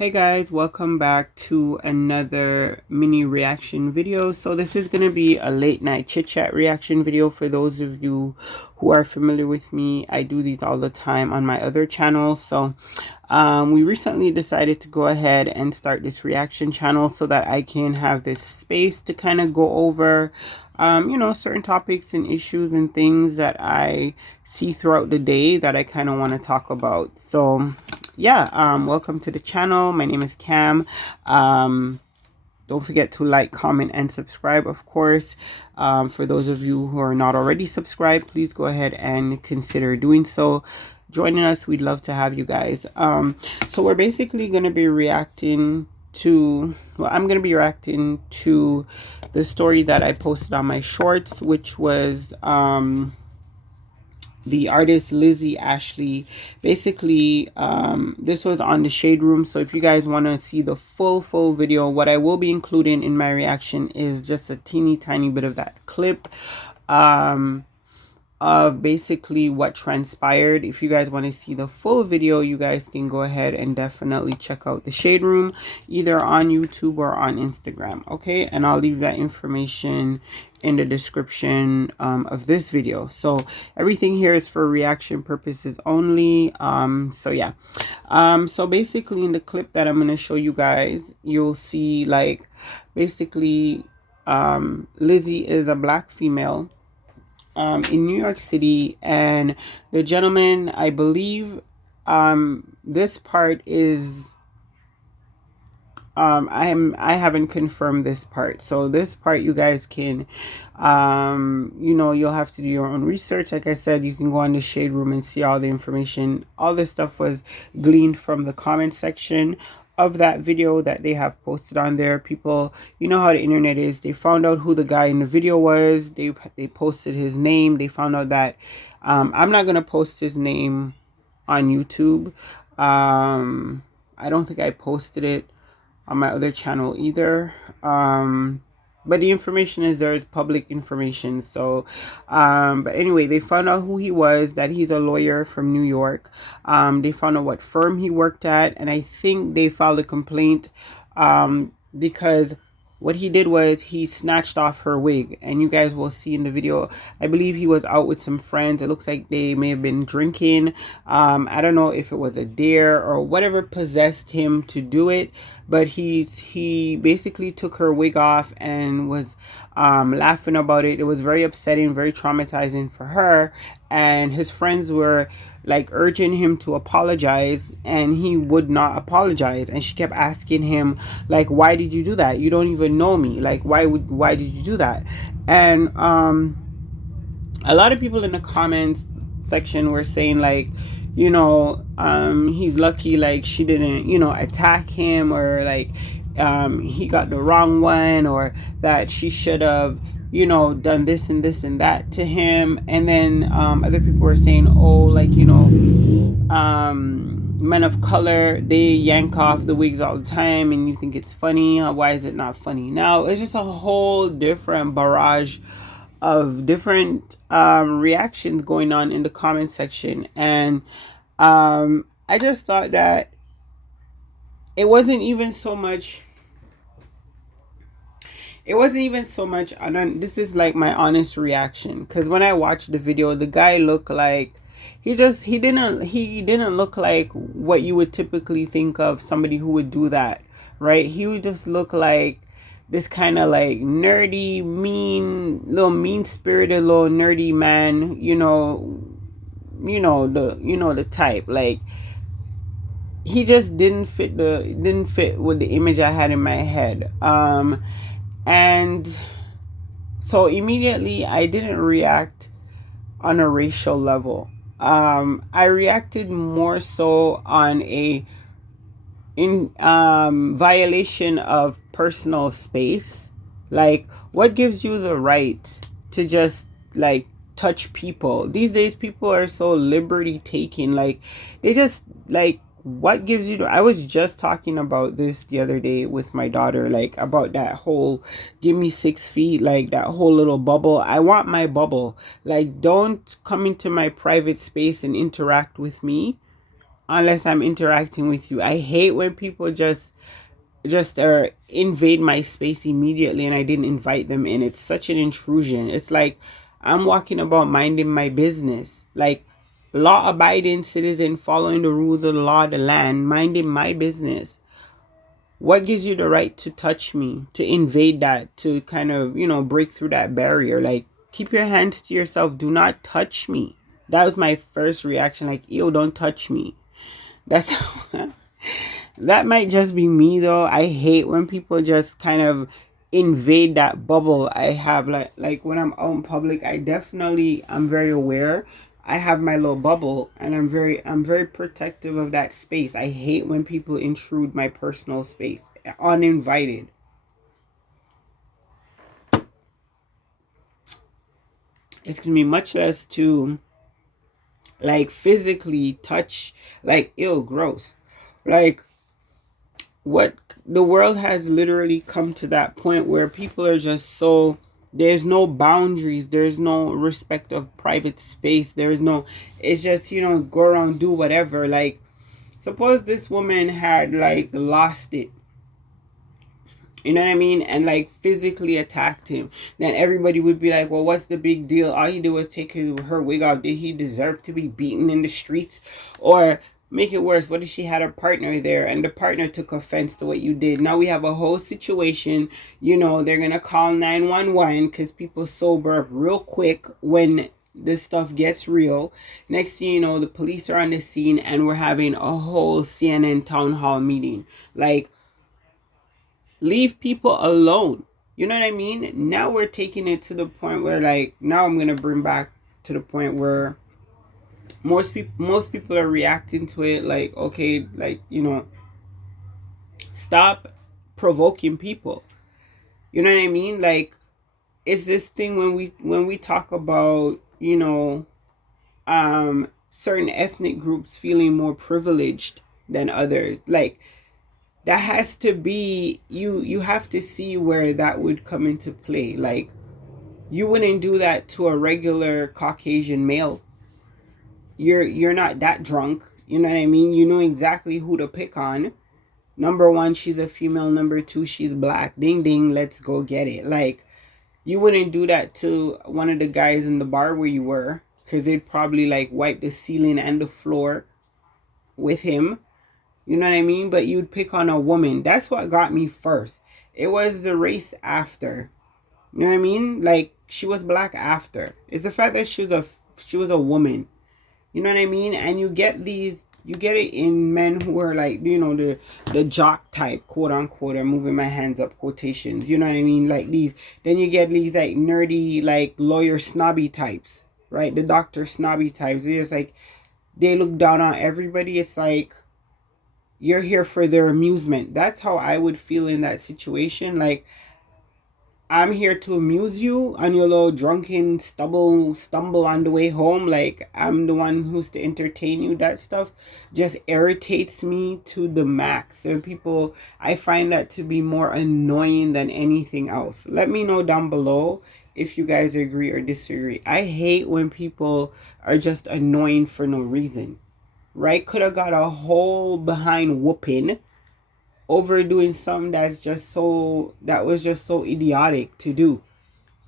Hey guys, welcome back to another mini reaction video. So this is going to be a late night chit chat reaction video. For those of you who are familiar with me, I do these all the time on my other channel. So we recently decided to go ahead and start this reaction channel so that I can have this space to kind of go over certain topics and issues and things that I see throughout the day that I kind of want to talk about. So yeah, welcome to the channel. My name is Cam. Don't forget to like, comment, and subscribe, of course. For those of you who are not already subscribed, please go ahead and consider doing so. Joining us, we'd love to have you guys. So we're basically going to be reacting to, well, I'm going to be reacting to the story that I posted on my shorts, which was the artist Lizzie Ashley. Basically, this was on the Shade Room. So if you guys want to see the full video, what I will be including in my reaction is just a teeny tiny bit of that clip of basically what transpired. If you guys want to see the full video, you guys can go ahead and definitely check out the Shade Room either on YouTube or on Instagram. Okay, and I'll leave that information in the description of this video. So everything here is for reaction purposes only. So yeah, so basically in the clip that I'm going to show you guys, you'll see like basically Lizzie is a black female in New York City, and the gentleman, I believe, this part is I haven't confirmed this part, so this part you guys can you'll have to do your own research. Like I said, you can go on the Shade Room and see all the information. All this stuff was gleaned from the comment section of that video that they have posted on there. People, you know how the internet is, they found out who the guy in the video was. They posted his name. They found out that I'm not gonna post his name on YouTube. I don't think I posted it on my other channel either. But the information is there, is public information. So but anyway, they found out who he was, that he's a lawyer from New York. They found out what firm he worked at, and I think they filed a complaint because what he did was he snatched off her wig, and you guys will see in the video, I believe he was out with some friends. It looks like they may have been drinking. I don't know if it was a dare or whatever possessed him to do it, but he basically took her wig off and was laughing about it. It was very upsetting, very traumatizing for her, and his friends were like urging him to apologize, and he would not apologize. And she kept asking him, like, why did you do that? You don't even know me. Like, why did you do that? And a lot of people in the comments section were saying, like, he's lucky, like, she didn't, attack him, or like he got the wrong one, or that she should have done this and this and that to him. And then other people were saying, oh, like, men of color, they yank off the wigs all the time, and you think it's funny. Why is it not funny now? It's just a whole different barrage of different reactions going on in the comment section. And I just thought that it wasn't even so much this is like my honest reaction, because when I watched the video, the guy looked like he didn't look like what you would typically think of somebody who would do that, right? He would just look like this kind of like nerdy, mean spirited little nerdy man, the type. Like, he just didn't fit with the image I had in my head. And so immediately I didn't react on a racial level. I reacted more so on a violation of personal space. Like, what gives you the right to just like touch people? These days people are so liberty taking, like they just like, what gives you I was just talking about this the other day with my daughter, like about that whole give me 6 feet, like that whole little bubble. I want my bubble. Like, don't come into my private space and interact with me unless I'm interacting with you. I hate when people just invade my space immediately and I didn't invite them in. It's such an intrusion. It's like I'm walking about minding my business. Like law abiding citizen following the rules of the law of the land, minding my business. What gives you the right to touch me, to invade that, to kind of, break through that barrier? Like, keep your hands to yourself. Do not touch me. That was my first reaction. Like, ew, don't touch me. That's that might just be me though. I hate when people just kind of invade that bubble I have. Like when I'm out in public, I'm very aware. I have my little bubble and I'm very protective of that space. I hate when people intrude my personal space uninvited. Excuse me, much less to like physically touch, like ew, gross. Like what the world has literally come to that point where people are just so, there's no boundaries, there's no respect of private space, there's no, it's just, go around, do whatever. Like suppose this woman had like lost it, you know what I mean, and like physically attacked him, then everybody would be like, well, what's the big deal? All he did was take her wig off. Did he deserve to be beaten in the streets? Or make it worse, what if she had a partner there and the partner took offense to what you did? Now we have a whole situation. They're gonna call 911 because people sober up real quick when this stuff gets real. Next thing you know, the police are on the scene and we're having a whole CNN town hall meeting. Like, leave people alone. You know what I mean? Now we're taking it to the point where, like, now I'm gonna bring back to the point where most people are reacting to it like, okay, like, stop provoking people. You know what I mean? Like, it's this thing when we talk about, certain ethnic groups feeling more privileged than others. Like, that has to be, you have to see where that would come into play. Like, you wouldn't do that to a regular Caucasian male. You're not that drunk. You know what I mean? You know exactly who to pick on. Number one, she's a female. Number two, she's black. Ding ding, let's go get it. Like, you wouldn't do that to one of the guys in the bar where you were, because they'd probably like wipe the ceiling and the floor with him. You know what I mean? But you'd pick on a woman. That's what got me first. It was the race after. You know what I mean? Like, she was black after. It's the fact that she was a woman. You know what I mean? And you get it in men who are like, the jock type, quote unquote. I'm moving my hands up, quotations. You know what I mean? Like these. Then you get these like nerdy, like lawyer snobby types, right? The doctor snobby types. They're just like, they look down on everybody. It's like, you're here for their amusement. That's how I would feel in that situation. Like, I'm here to amuse you on your little drunken stumble on the way home. Like, I'm the one who's to entertain you. That stuff just irritates me to the max. There are people, I find that to be more annoying than anything else. Let me know down below if you guys agree or disagree. I hate when people are just annoying for no reason. Right? Could have got a whole behind whooping over doing something that was just so idiotic to do.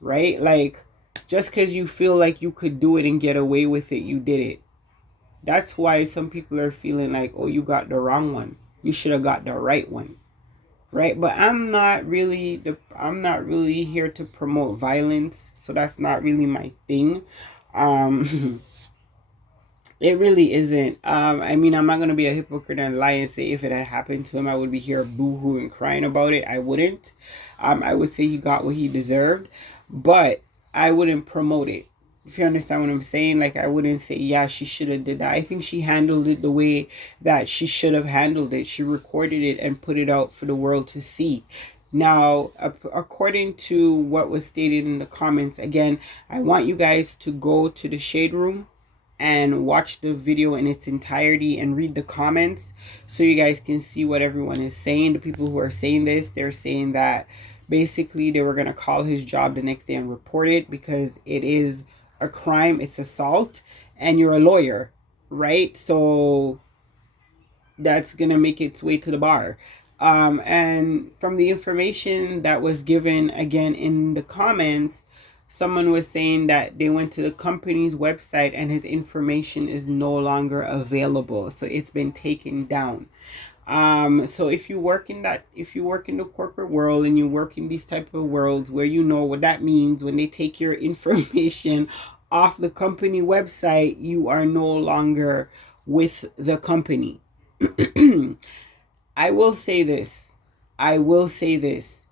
Right? Like, just because you feel like you could do it and get away with it, you did it. That's why some people are feeling like, oh, you got the wrong one, you should have got the right one. Right? But I'm not really here to promote violence, so that's not really my thing. It really isn't. I mean, I'm not gonna be a hypocrite and lie and say if it had happened to him, I would be here boo-hooing crying about it. I wouldn't. I would say he got what he deserved, but I wouldn't promote it. If you understand what I'm saying, like, I wouldn't say, yeah, she should have did that. I think she handled it the way that she should have handled it. She recorded it and put it out for the world to see. Now, according to what was stated in the comments, again, I want you guys to go to the shade room and watch the video in its entirety and read the comments so you guys can see what everyone is saying. The people who are saying this, they're saying that basically they were going to call his job the next day and report it because it is a crime, it's assault, and you're a lawyer, right? So that's gonna make its way to the bar. And from the information that was given again in the comments, someone was saying that they went to the company's website and his information is no longer available, so it's been taken down. So if you work in the corporate world and you work in these type of worlds where you know what that means, when they take your information off the company website, you are no longer with the company. I will say this. I will say this.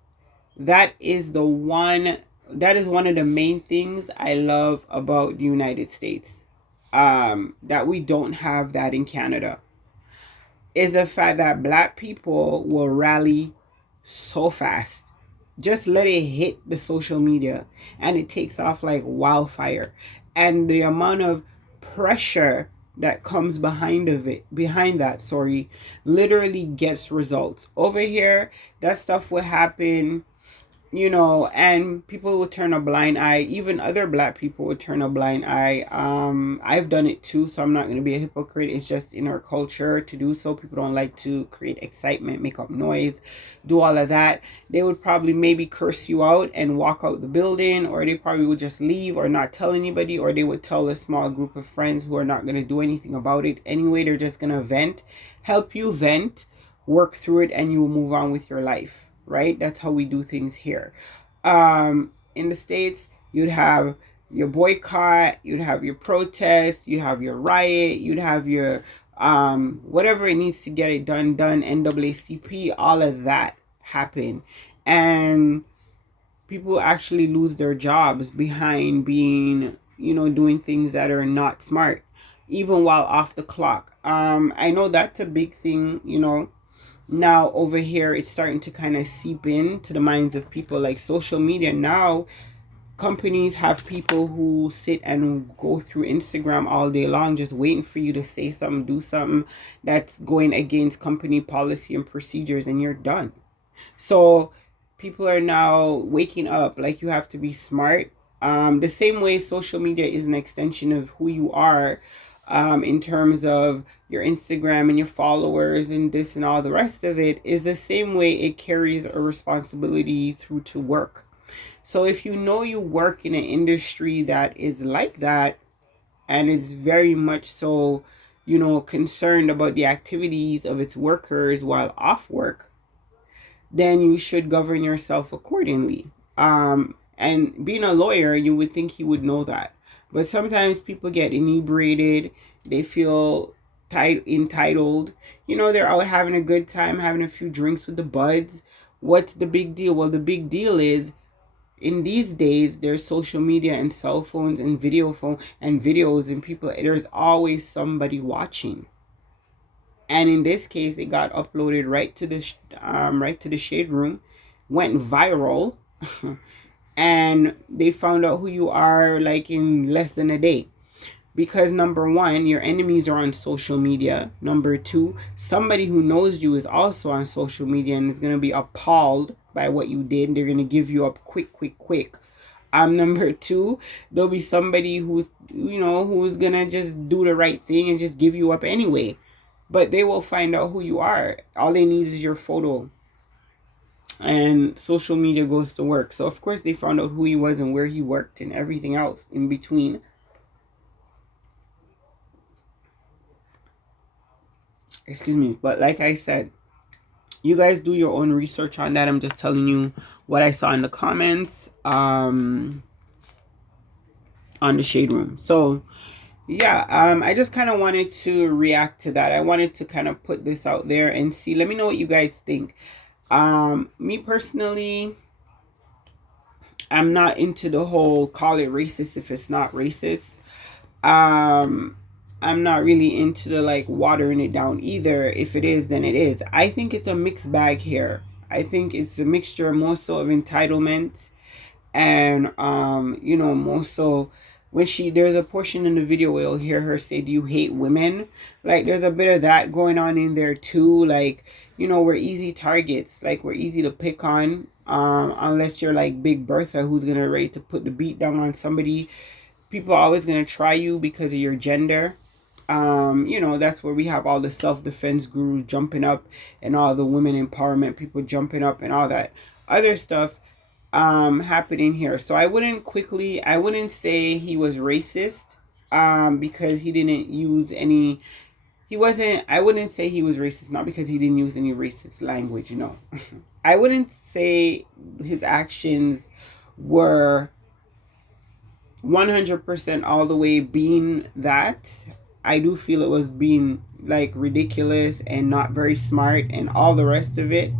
That is the one that is one of the main things I love about the United States. That we don't have that in Canada, is the fact that black people will rally so fast. Just let it hit the social media and it takes off like wildfire. And the amount of pressure that comes behind that, sorry, literally gets results. Over here, that stuff will happen, you know, and people will turn a blind eye. Even other black people would turn a blind eye. I've done it too, so I'm not going to be a hypocrite. It's just in our culture to do so. People don't like to create excitement, make up noise, do all of that. They would probably maybe curse you out and walk out the building, or they probably would just leave or not tell anybody, or they would tell a small group of friends who are not going to do anything about it anyway. They're just going to vent, help you vent, work through it, and you will move on with your life. Right? That's how we do things here. In the States, you'd have your boycott, you'd have your protest, you'd have your riot, you'd have your whatever it needs to get it done, NAACP, all of that happen. And people actually lose their jobs behind being, you know, doing things that are not smart, even while off the clock. I know that's a big thing, you know. Now over here it's starting to kind of seep into the minds of people, like social media. Now companies have people who sit and go through Instagram all day long just waiting for you to say something, do something that's going against company policy and procedures, and you're done. So people are now waking up. Like, you have to be smart. The same way social media is an extension of who you are, in terms of your Instagram and your followers and this and all the rest of it, is the same way it carries a responsibility through to work. So if you know you work in an industry that is like that, and it's very much so, you know, concerned about the activities of its workers while off work, then you should govern yourself accordingly. And being a lawyer, you would think he would know that. But sometimes people get inebriated, they feel entitled. You know, they're out having a good time, having a few drinks with the buds. What's the big deal? Well, the big deal is, in these days, there's social media and cell phones and video phone and videos, and people, there's always somebody watching. And in this case, it got uploaded right to the shade room, went viral, and they found out who you are like in less than a day. Because number one, your enemies are on social media. Number two, somebody who knows you is also on social media and is going to be appalled by what you did. They're going to give you up quick. Number two, there'll be somebody who's, you know, who's going to just do the right thing and just give you up anyway. But they will find out who you are. All they need is your photo. And social media goes to work. So of course they found out who he was and where he worked and everything else in between. Excuse me. But like I said, you guys do your own research on that. I'm just telling you what I saw in the comments on the shade room. So yeah, I just kind of wanted to react to that. I wanted to kind of put this out there and see. Let me know what you guys think. Me personally, I'm not into the whole call it racist if it's not racist. I'm not really into the like watering it down either. If it is, then it is. I think it's a mixed bag here. I think it's a mixture more so of entitlement and you know, more so when there's a portion in the video where you'll hear her say, do you hate women? Like, there's a bit of that going on in there too. Like, you know, we're easy targets. Like, we're easy to pick on, unless you're like Big Bertha, who's gonna ready to put the beat down on somebody. People are always gonna try you because of your gender. You know, that's where we have all the self-defense gurus jumping up and all the women empowerment people jumping up and all that other stuff happening here. So I wouldn't say he was racist because he didn't use any he wasn't I wouldn't say he was racist not because he didn't use any racist language, no. I wouldn't say his actions were 100% all the way being that. I do feel it was being like ridiculous and not very smart and all the rest of it.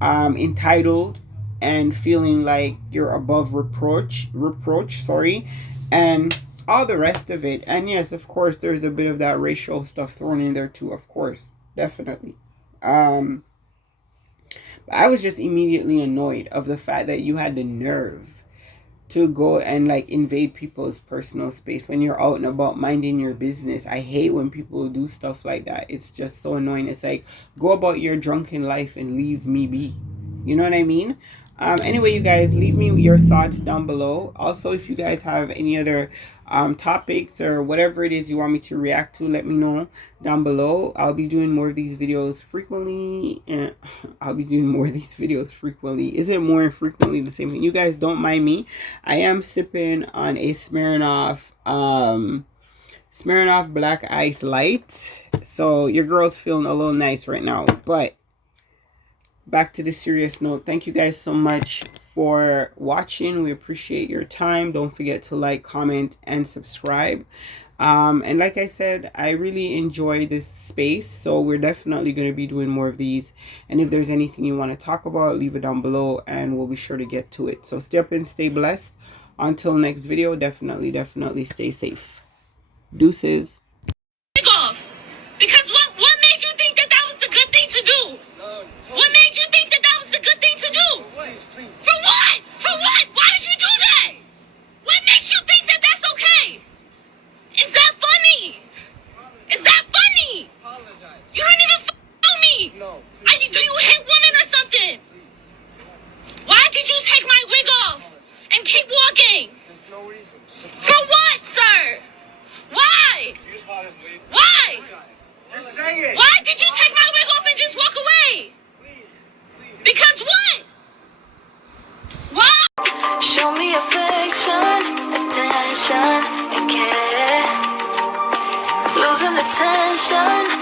Entitled and feeling like you're above reproach, sorry, and all the rest of it. And yes, of course, there's a bit of that racial stuff thrown in there too, of course, definitely. Um, I was just immediately annoyed of the fact that you had the nerve to go and like invade people's personal space when you're out and about minding your business. I hate when people do stuff like that. It's just so annoying. It's like, go about your drunken life and leave me be. You know what I mean? Anyway, you guys, leave me your thoughts down below. Also, if you guys have any other topics or whatever it is you want me to react to, let me know down below. I'll be doing more of these videos frequently. I'll be doing more of these videos frequently. Is it more and frequently the same thing? You guys don't mind me. I am sipping on a Smirnoff Black Ice Light. So your girl's feeling a little nice right now, but back to the serious note. Thank you guys so much for watching. We appreciate your time. Don't forget to like, comment, and subscribe. And like I said, I really enjoy this space, so we're definitely going to be doing more of these. And if there's anything you want to talk about, leave it down below and we'll be sure to get to it. So stay up and stay blessed. Until next video, definitely stay safe. Deuces. Because what made you think that was the good thing to do? No, what made you think that was the good thing to do? Please. For what? For what? Why did you do that? What makes you think that that's okay? Is that funny? Is that funny? Apologize. You don't even know me. No. Do you hate women or something? Please. Why did you take my wig off and keep walking? There's no reason. For what, sir? Why? Why? Just say it. Why did you take my wig off and just walk away? Please. Because what? Why? Show me affection, attention, and care. Losing attention.